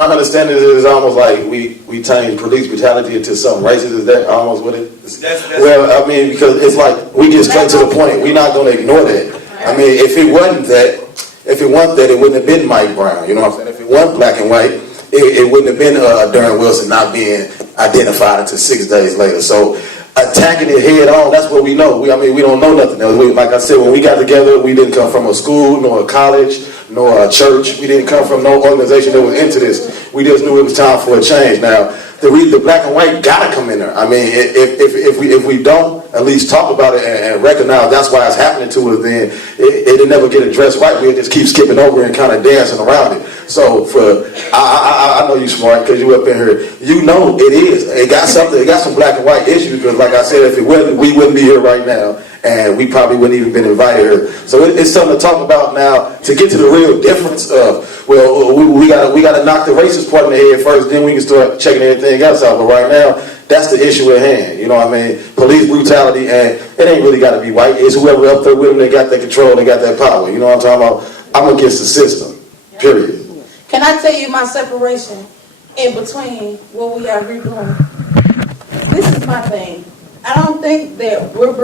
My understanding is almost like we turn police brutality into something racist. Is that almost what it is? Well, I mean, because it's like we get straight to the point. We're not going to ignore that. I mean, if it wasn't that, it wouldn't have been Mike Brown. You know what I'm saying? If it wasn't black and white, it wouldn't have been Darren Wilson not being identified until 6 days later. So attacking it head on, that's what we know. I mean, we don't know nothing else. Like I said, when we got together, we didn't come from a school, nor a college, nor a church. We didn't come from no organization that was into this. We just knew it was time for a change. Now, the black and white gotta come in there. I mean, if we don't at least talk about it and recognize that's why it's happening to us, then it'll never get addressed right. We'll just keep skipping over and kind of dancing around it. So I know you smart because you up in here. You know it is. It got some black and white issues because, like I said, if it wasn't, we wouldn't be here right now. And we probably wouldn't even been invited here. So it's something to talk about now to get to the real difference of, well, we got to knock the racist part in the head first, then we can start checking everything else out. But right now, that's the issue at hand. You know what I mean? Police brutality, and it ain't really got to be white. It's whoever up there with them, they got that control, they got that power. You know what I'm talking about? I'm against the system, period. Can I tell you my separation in between what we are redoing? This is my thing. I don't think that we're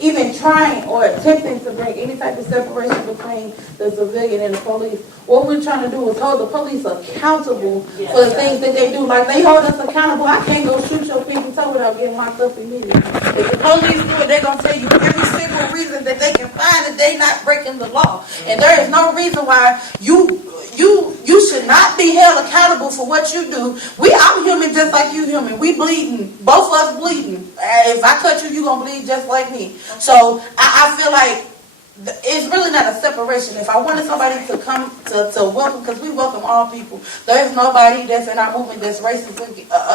even trying or attempting to bring any type of separation between the civilian and the police. What we're trying to do is hold the police accountable for the things that they do. Like, they hold us accountable. I can't go shoot your pinky toe without getting locked up immediately. If the police do it, they're going to tell you every single reason that they can find that they're not breaking the law. And there is no reason why you should not be held accountable for what you do. I'm human just like you human. We bleeding. Both of us bleeding. If I cut you, you're going to bleed just like me. So I feel like it's really not a separation. If I wanted somebody to come to welcome, because we welcome all people. There is nobody that's in our movement that's racist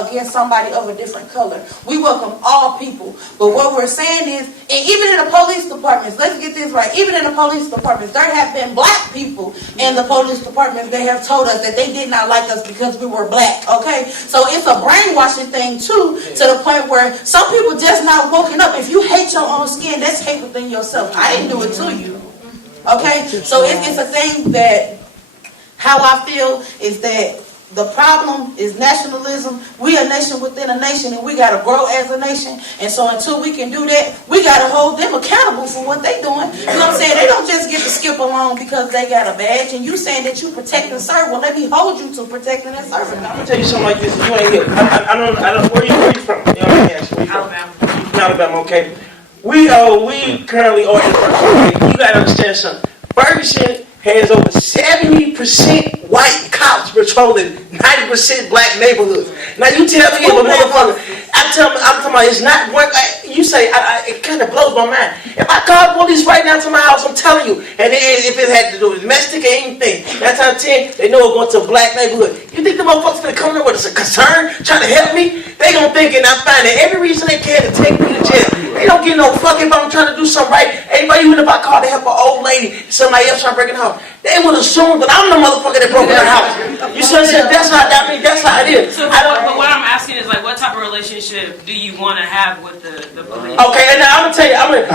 against somebody of a different color. We welcome all people. But what we're saying is, and even in the police departments, let's get this right, even in the police departments, there have been black people in the police departments that have told us that they did not like us because we were black, okay? So it's a brainwashing thing too, to the point where some people just not woken up. If you hate your own skin, that's hate within yourself. I didn't do it to you. Okay, so it's a thing that how I feel is that the problem is nationalism. We a nation within a nation, and we got to grow as a nation. And so until we can do that, we got to hold them accountable for what they doing. You know what I'm saying? They don't just get to skip along because they got a badge. And you saying that you protect and serve. Well, let me hold you to protecting and serving. I'm gonna tell you something like this. You ain't here. I don't. Where you from? You know, Alabama. Alabama. Okay. We currently are in Ferguson. You gotta understand something. Ferguson has over 70% white cops patrolling 90% black neighborhoods. Now you tell me, if a motherfucker, I'm talking about it's not work. You say it kind of blows my mind. If I call police right now to my house, I'm telling you, and if it had to do with domestic or anything, 9 times 10, they know we're going to a black neighborhood. You think the motherfuckers gonna come there with a concern, trying to help me? They gonna think and I'm finding every reason they can to take me to jail. They don't get no fuck if I'm trying to do something right. Anybody, even if I call to help an old lady, somebody else trying to break in the house, they would assume that I'm the motherfucker that broke in their house. You see what I'm saying? That's how it is. So, but what I'm asking is, like, what type of relationship do you want to have with the police? Okay, and now I'm gonna tell you, the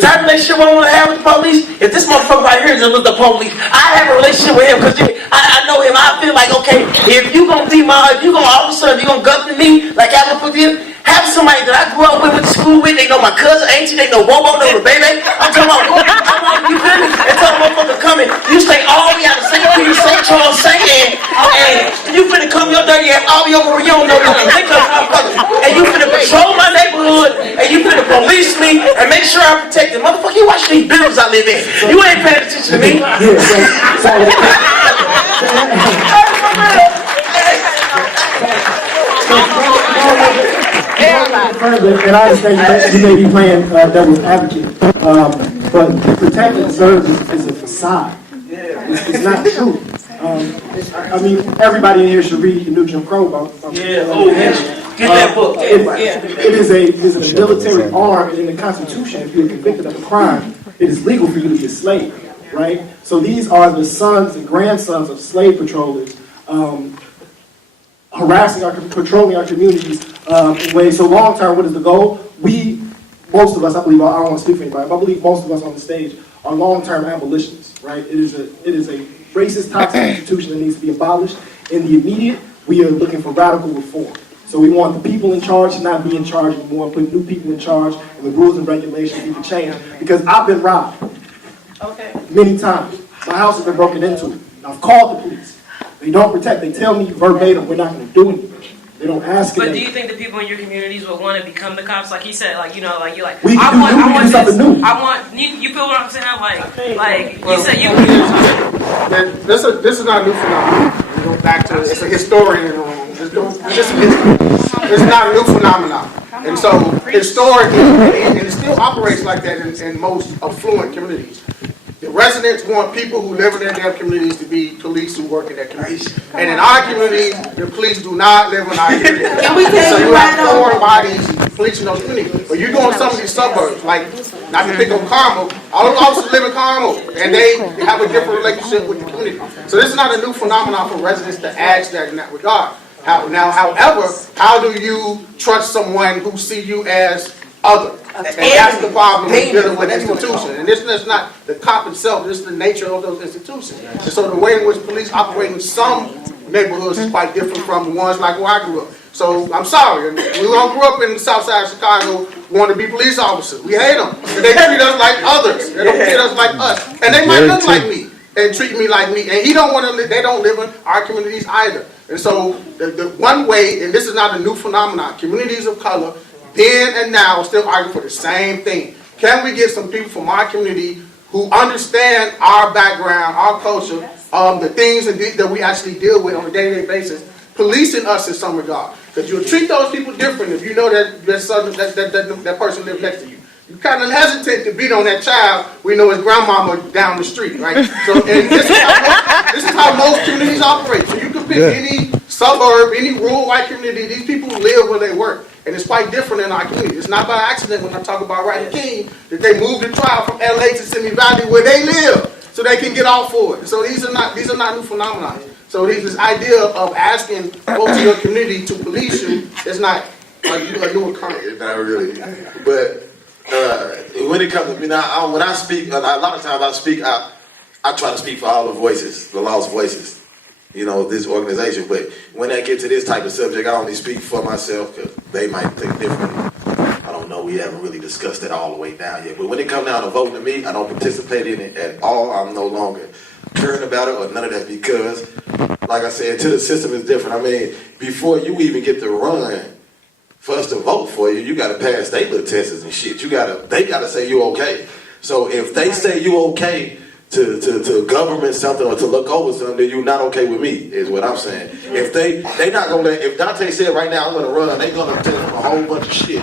type of relationship I want to have with the police. If this motherfucker right here is with the police, I have a relationship with him because I know him. I feel like, okay, if you gonna all of a sudden you gonna gun to me like I would put you. Have somebody that I grew up with to school with, they know my cousin, auntie, they know Bobo, know the baby. I'm talking about, you feel me? And tell the motherfucker coming, you stay all the way out of St. Peter, St. Charles, St. Anne, and you finna come your dirty ass all the way over where you don't know you can pick up motherfucker. And you finna patrol my neighborhood, and you finna police me, and make sure I'm protected. Motherfucker, you watch these buildings I live in. You ain't paying attention to me. And I understand you may be playing devil's advocate, but protect and serve is a facade. It's not true. I mean, everybody in here should read the new Jim Crow book. Get that book. It is a military arm in the Constitution. If you're convicted of a crime, it is legal for you to be a slave, right? So these are the sons and grandsons of slave patrollers. Controlling our communities in ways. So long term, what is the goal? Most of us, I believe, I don't want to speak for anybody, but I believe most of us on the stage are long-term abolitionists, right? It is a racist, toxic institution that needs to be abolished. In the immediate, we are looking for radical reform. So we want the people in charge to not be in charge anymore, put new people in charge, and the rules and regulations need to change. Because I've been robbed many times. My house has been broken into. I've called the police. They don't protect. They tell me verbatim, we're not going to do anything. They don't ask. But do you think the people in your communities would want to become the cops? Like he said, like, you know, like you're like, We I can want do something new. I want, you feel what I'm saying? Like you said, you. This is not a new phenomenon. We go back to it's a historian in the room. It's not a new phenomenon. And so historically, and it still operates like that in most affluent communities. The residents want people who live in their communities to be police who work in their communities. And in our community, the police do not live in our community. Can we tell So you you right have now? foreign bodies policing those communities. But you go in some of these suburbs, like, not to pick on Carmel, all the officers live in Carmel, and they have a different relationship with the community. So this is not a new phenomenon for residents to ask that in that regard. However, how do you trust someone who see you as other? And that's the problem with dealing with institutions. And this is not the cop itself, this is the nature of those institutions. And so the way in which police operate in some neighborhoods is quite different from the ones like where I grew up. So I'm sorry, we all grew up in the south side of Chicago, want to be police officers. We hate them. And they treat us like others. They don't treat us like us. And they might look like me and treat me like me. And he don't want to live, they don't live in our communities either. And so the one way, and this is not a new phenomenon, communities of color, then and now, still argue for the same thing. Can we get some people from our community who understand our background, our culture, the things that we actually deal with on a day-to-day basis, policing us in some regard? Because you'll treat those people different if you know that person lives next to you. You kind of hesitate to beat on that child. We know his grandmama down the street, right? So, and this is how most communities operate. So you can pick any suburb, any rural white community. These people live where they work. And it's quite different in our community. It's not by accident when I talk about Rodney King that they moved the trial from LA to Simi Valley where they live so they can get off for it. So these are not new phenomena. So this idea of asking folks in your community to police you is not a new occurrence. Not really. But when it comes to me now, when I speak, a lot of times I try to speak for all the voices, the lost voices. You know, this organization, but when I get to this type of subject, I only speak for myself because they might think differently. I don't know, we haven't really discussed it all the way down yet, but when it comes down to voting to me, I don't participate in it at all. I'm no longer caring about it or none of that because, like I said, until the system is different. I mean, before you even get to run for us to vote for you, you got to pass state little tests and shit. They got to say you okay. So if they say you okay, to government something or to look over something, then you're not okay with me, is what I'm saying. If they not gonna if Dante said right now I'm gonna run, they gonna tell him a whole bunch of shit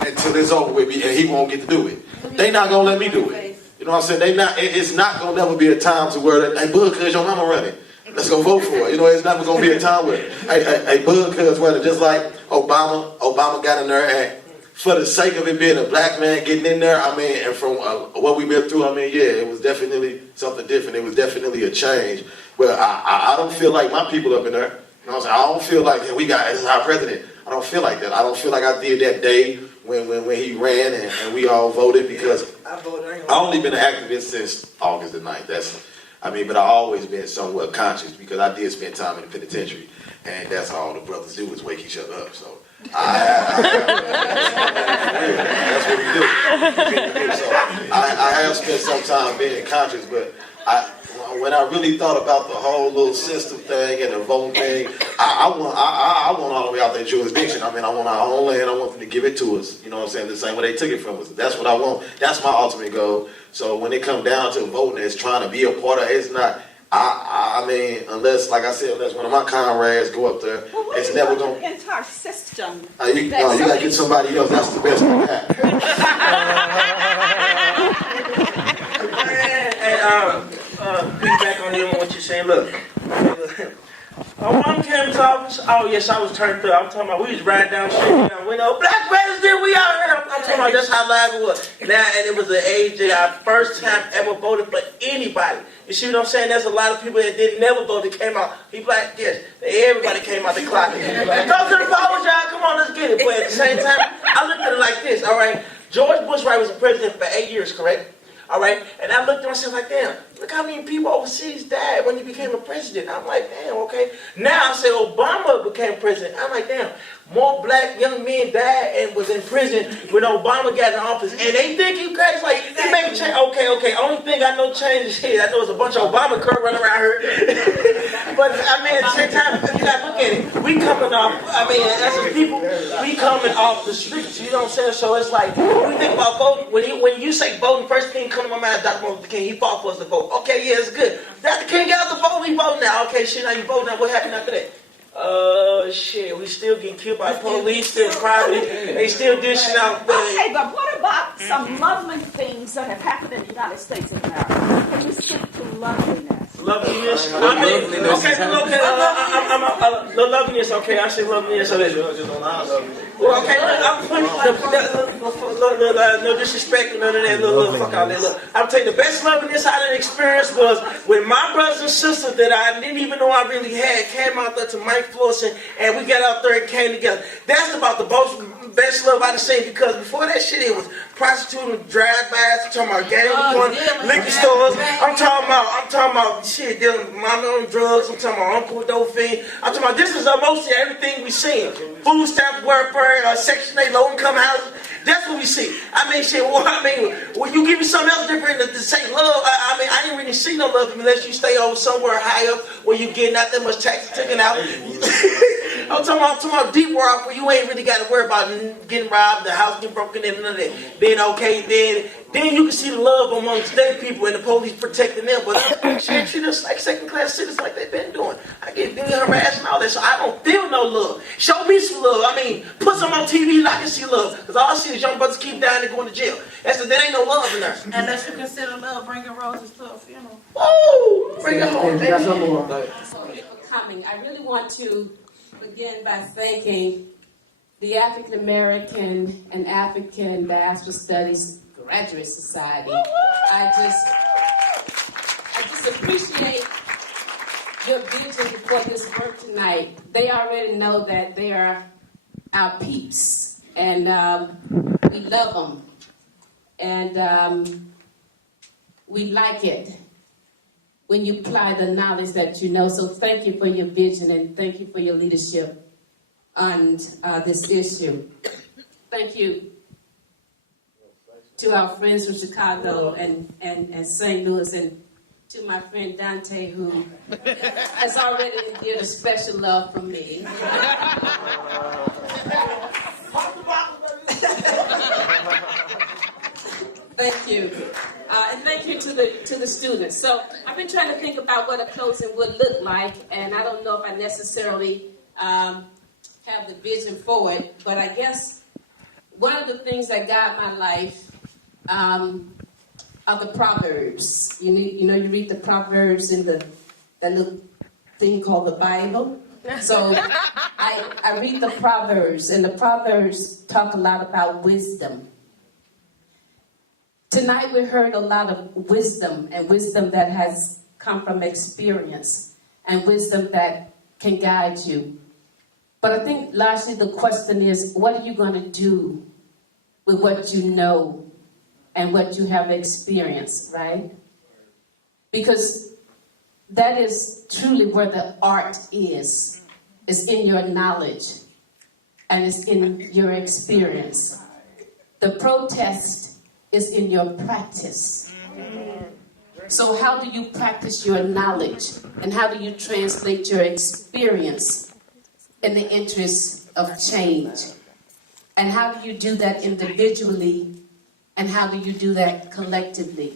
until it's over with me and he won't get to do it. They not gonna let me do it. You know what I'm saying? It's not gonna never be a time to where hey bud, cause your mama running. Let's go vote for it. You know, it's never gonna be a time where hey bud, cause whether just like Obama got in there and for the sake of it being a black man getting in there, I mean, and from what we've been through, I mean, yeah, it was definitely something different. It was definitely a change. But I don't feel like my people up in there, you know what I'm saying? I don't feel like this is our president. I don't feel like that. I don't feel like I did that day when he ran and we all voted because I've only been an activist since August the 9th. But I've always been somewhat conscious because I did spend time in the penitentiary. And that's all the brothers do is wake each other up. So that's what we do. So I have spent some time being conscious, but when I really thought about the whole little system thing and the voting thing, I want all the way out their jurisdiction. I mean, I want our own land. I want them to give it to us. You know what I'm saying? The same way they took it from us. That's what I want. That's my ultimate goal. So when it comes down to voting, it's trying to be a part of it. It's not. I mean, unless, like I said, unless one of my comrades go up there, it's never going to... entire system. You got to get somebody else. That's the best we have. Piggyback on him on what you're saying. Look, one came to office. Oh yes, I was turned up. I'm talking about we was riding down the street. We know black president. We out here. I'm talking about that's how live it was. Now, and it was the age that I first time ever voted for anybody. You see what I'm saying? There's a lot of people that didn't never vote that came out. People like this. Everybody came out the closet. Go to the polls, y'all. Come on, let's get it. But at the same time, I looked at it like this. All right, George Bush was the president for 8 years, correct? All right, and I looked at myself like, damn, look how many people overseas died when he became a president. I'm like, damn, okay. Now I say Obama became president. I'm like, damn, more black young men died and was in prison when Obama got in office. And they think you crazy. Like, they make a change. Okay. Only thing I know change is here. I know it's a bunch of Obama curve running around here. But, I mean, at the same time, you got to look at it. We coming off, I mean, as a people, we coming off the streets. You know what I'm saying? So it's like, when we think about voting, when you say voting, first thing come to my mind is Dr. Martin Luther King. He fought for us to vote. Okay, yeah, it's good. Dr. King got us to vote, we vote now. Okay, shit, now you vote now. What happened after that? Shit, we still getting killed by police, still private. They still dishing out. Okay, but what about some lovely things that have happened in the United States of America? Can you speak to loveliness? Loveliness. I mean, loveliness. Okay, I say loveliness. Well, okay, I'm putting no disrespect, none of that. Little fuck out there. Look, I'm telling you, the best loveliness I done experienced was when my brothers and sisters that I didn't even know I really had came out there to Mike Florson, and we got out there and came together. That's about the best love I done seen, because before that shit, it was prostituting, drive-bys. I'm talking about gang liquor stores. I'm talking about shit, dealing my own drugs. I'm talking about Uncle Dolphin. I'm talking about this is mostly everything we seen. Food stamp welfare, Section 8 low-income houses. That's what we see. I mean, shit. Well, you give me something else different to say love. I mean, I didn't really see no love unless you stay over somewhere high up where you getting not that much taxes taken out. I'm talking about deep work where you ain't really got to worry about getting robbed, the house getting broken in, none of that. Then then you can see the love amongst their people and the police protecting them. But shit, treat us like second-class citizens like they've been doing. I get harassed and all that, so I don't feel no love. Show me some love. I mean, put some on TV and I can see love. Because all I see is young brothers keep dying and going to jail. There ain't no love in there. Unless you consider love bringing roses to a funeral. Woo! Bring it home, baby. Thank you for coming. I really want to begin by thanking the African American and African Diaspora Studies Graduate Society. I just appreciate your vision for this work tonight. They already know that they are our peeps, and we love them, and we like it when you apply the knowledge that you know. So thank you for your vision, and thank you for your leadership on this issue. Thank you to our friends from Chicago and St. Louis, and to my friend Dante, who has already endeared a special love from me. Thank you. And thank you to the students. So I've been trying to think about what a closing would look like, and I don't know if I necessarily have the vision for it, but I guess one of the things that guide my life are the Proverbs. You read the Proverbs in that little thing called the Bible. So I read the Proverbs, and the Proverbs talk a lot about wisdom. Tonight we heard a lot of wisdom, and wisdom that has come from experience, and wisdom that can guide you. But I think largely the question is, what are you going to do with what you know and what you have experienced, right? Because that is truly where the art is. It's in your knowledge, and it's in your experience. The protest is in your practice. So how do you practice your knowledge, and how do you translate your experience in the interest of change? And how do you do that individually, and how do you do that collectively?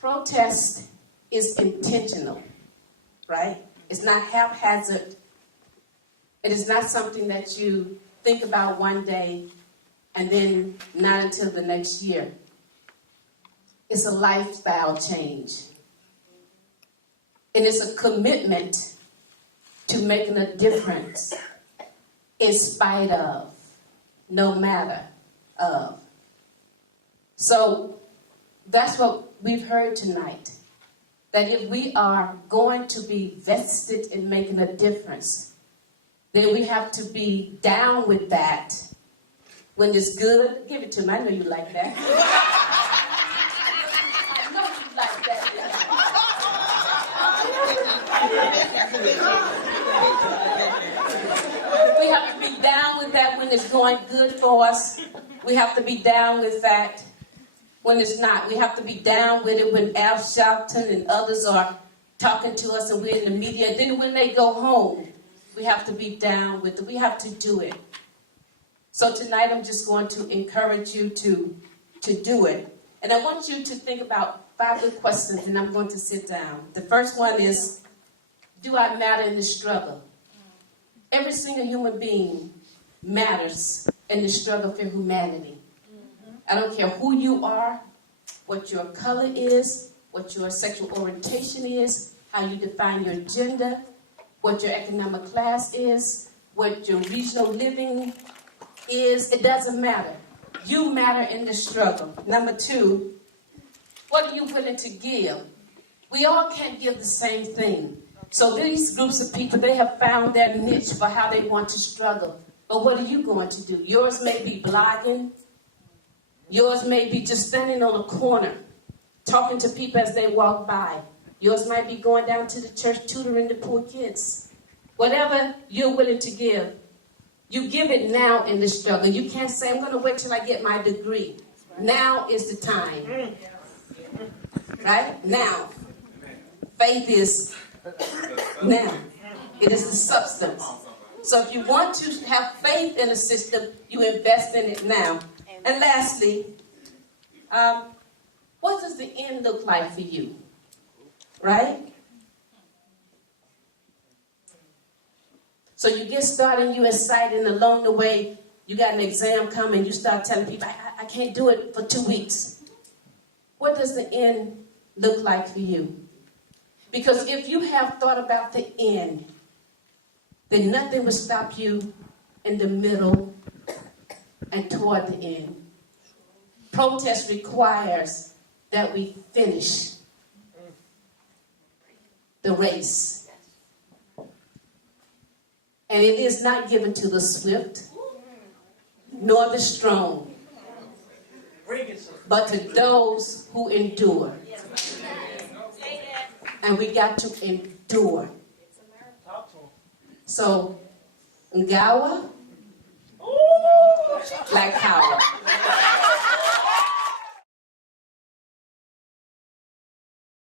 Protest is intentional, right? It's not haphazard. It is not something that you think about one day and then not until the next year. It's a lifestyle change. It is a commitment to making a difference in spite of, no matter of. So that's what we've heard tonight. That if we are going to be vested in making a difference, then we have to be down with that When it's good, give it to me. I know you like that. I know you like that. We have to be down with that when it's going good for us. We have to be down with that when it's not. We have to be down with it when Al Shelton and others are talking to us and we're in the media. Then when they go home, we have to be down with it. We have to do it. So tonight I'm just going to encourage you to do it. And I want you to think about 5 good questions, and I'm going to sit down. The first one is, do I matter in the struggle? Every single human being matters in the struggle for humanity. I don't care who you are, what your color is, what your sexual orientation is, how you define your gender, what your economic class is, what your regional living is. It doesn't matter. You matter in the struggle. Number 2, what are you willing to give? We all can't give the same thing. So these groups of people, they have found their niche for how they want to struggle. But what are you going to do? Yours may be blogging. Yours may be just standing on a corner, talking to people as they walk by. Yours might be going down to the church, tutoring the poor kids. Whatever you're willing to give, you give it now in the struggle. You can't say, I'm going to wait till I get my degree. Now is the time. Right? Now. Faith is now. It is the substance. So if you want to have faith in a system, you invest in it now. And lastly, what does the end look like for you? Right? So you get started, you're excited, and along the way, you got an exam coming, you start telling people, I can't do it for 2 weeks. What does the end look like for you? Because if you have thought about the end, then nothing will stop you in the middle and toward the end. Protest requires that we finish the race. And it is not given to the swift, nor the strong, but to those who endure. And we got to endure. So, Ngawa, like power.